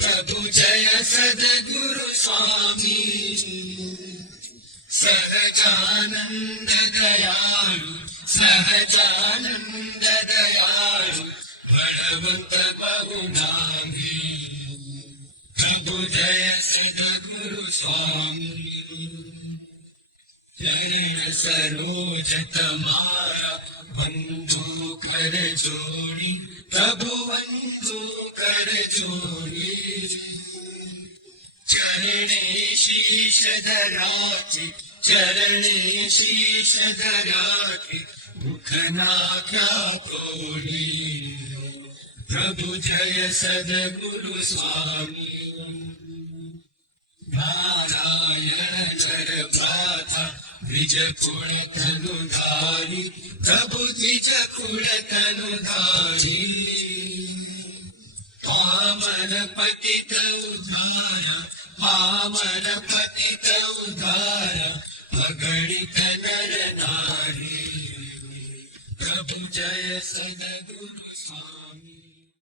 प्रभु जय सद्गुरु स्वामी सहजानंद दयालु सहजानंद दयालु बलवंत बहुनामी प्रभु जय सद्गुरु स्वामी जय सरोज तमारा बंधु कर जोड़ी प्रभु बंधु कर जोड़ी चरणे शीश धराके चरणे शीश धराके मुखना क्या तोड़ी प्रभु जय सद्गुरु स्वामी नारायण भ्राता द्विज कुल तनुधारी प्रभु द्विज कुल तनुधारी पावन पतित उद्धारा पावन पतित उद्धारा अगणित नर नारी प्रभु जय सद्गुरु स्वामी।